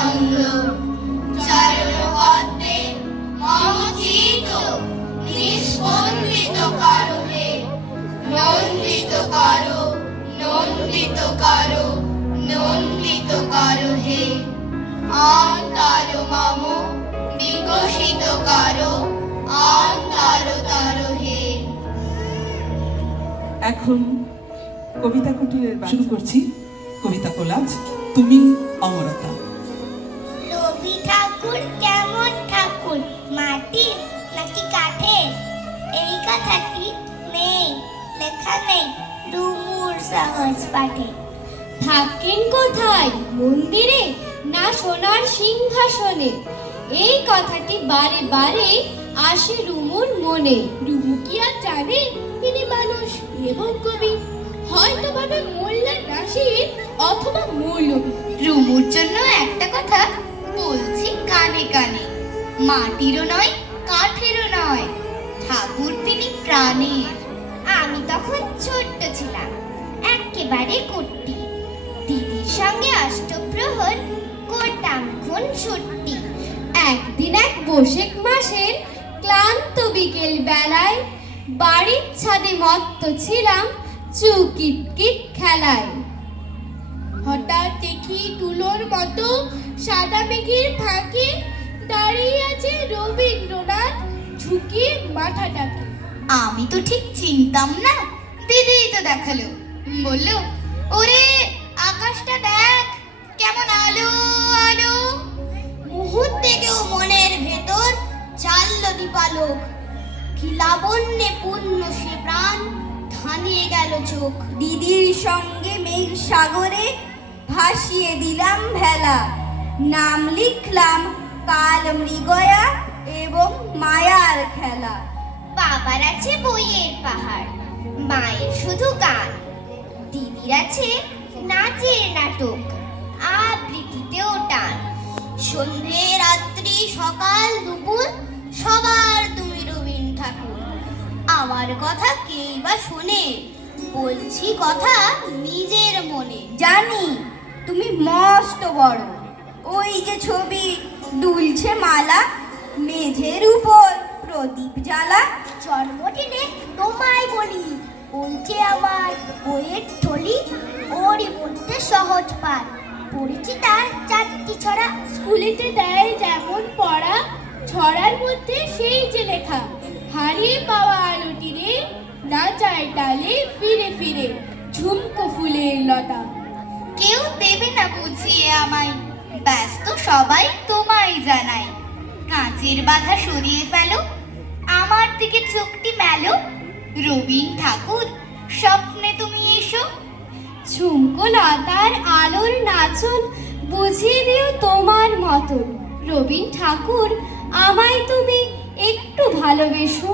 ছন্দ চারণ পদ্মে মম চিত নিস্পন্দিত করো হে, নন্দিত করো, নন্দিত করো, নন্দিত করো হে। অন্তর মম বিকশিত করো, অন্তরতর হে। এখন কবিতা কুটিরের শুরু করছি। কবিতা কোলাজ, তুমি অমরতা। রবি ঠাকুর কেমন ঠাকুর, মাটির নাকি কাঠের? এই কথাটি নেই লেখা নেই রুমুর সহজ পাঠে। থাকেন কোথায়, মন্দিরে না সোনার সিংহাসনে? এই কথাটি বারে বারে আসে রুমুর মনে। রুমু কি আর জানে তিনি মানুষ এবং কবি? হয়তো ভাবে মোল্লা নাসির অথবা মৌলবী। রুমুর জন্য একটা কথা বলছি কানে কানে, মাটিরও নয় কাঠেরও নয়, ঠাকুর তিনি প্রাণের। আমি তখন ছোট্ট ছিলাম, একেবারে কুট্টি। দিদির সঙ্গে অষ্টপ্রহর করতাম খুন ছুট্টি। একদিন এক বৈশাখ মাসের ক্লান্ত বিকেল বেলায় বাড়ির ছাদে মত্ত ছিলাম চুকিটকিট খেলায়। হঠাৎ দেখি তুলোর মতো সাদা মেঘের ফাঁকে দাঁড়িয়ে আছে রবীন্দ্রনাথ ঝুঁকিয়ে মাথাটাকে। আমি তো ঠিক চিনতাম না, দিদিই তো দেখালো, বললো ওরে আকাশটা দেখ কেমন আলো আলো। মুহূর্তে কেউ মনের ভেতর চালল দীপালোক, কি লাবণ্যে পূর্ণ সে প্রাণ, ধানিয়ে গেল চোখ। দিদির সঙ্গে মেঘ সাগরে ভাসিয়ে দিলাম ভেলা, নাম লিখলাম কাল মৃগয়া এবং মায়ার খেলা। বাবার আছে বইয়ের পাহাড়, মায়ের শুধু গান, দিদির আছে নাচের নাটক, আবৃত্তিতেও টান। সন্ধে রাত্রি সকাল দুপুর সবার তুমি রবীন ঠাকুর। আমার কথা কেই বা শোনে, বলছি কথা নিজের মনে। জানি তুমি মস্ত বড়, ওই যে ছবি দুলছে মালা, মেঝের উপর প্রদীপ জ্বালা। জন্মদিনে তোমায় বলি, ওই যে আমার বইয়ের থলি, ওরই মধ্যে সহজ পাঠ, পড়েছি তার 4টি ছড়া। স্কুলেতে দেয় যেমন পড়া, ছড়ার মধ্যে সেই যে লেখা, হারিয়ে পাওয়া আলোটি রে না যায় ডালে ফিরে ফিরে ঝুমকো ফুলের লতা। কেউ দেবে না বুঝিয়ে আমায়, ব্যস্ত সবাই তোমায় জানাই। কাঁচের বাধা সরিয়ে ফেলো, আমার দিকে চোখটি মেলো, রবীন ঠাকুর স্বপ্নে তুমি এসো। ঝুমকো লতার আলোর নাচন বুঝিয়ে দিও তোমার মতন। রবীন ঠাকুর আমায় তুমি একটু ভালোবেসো।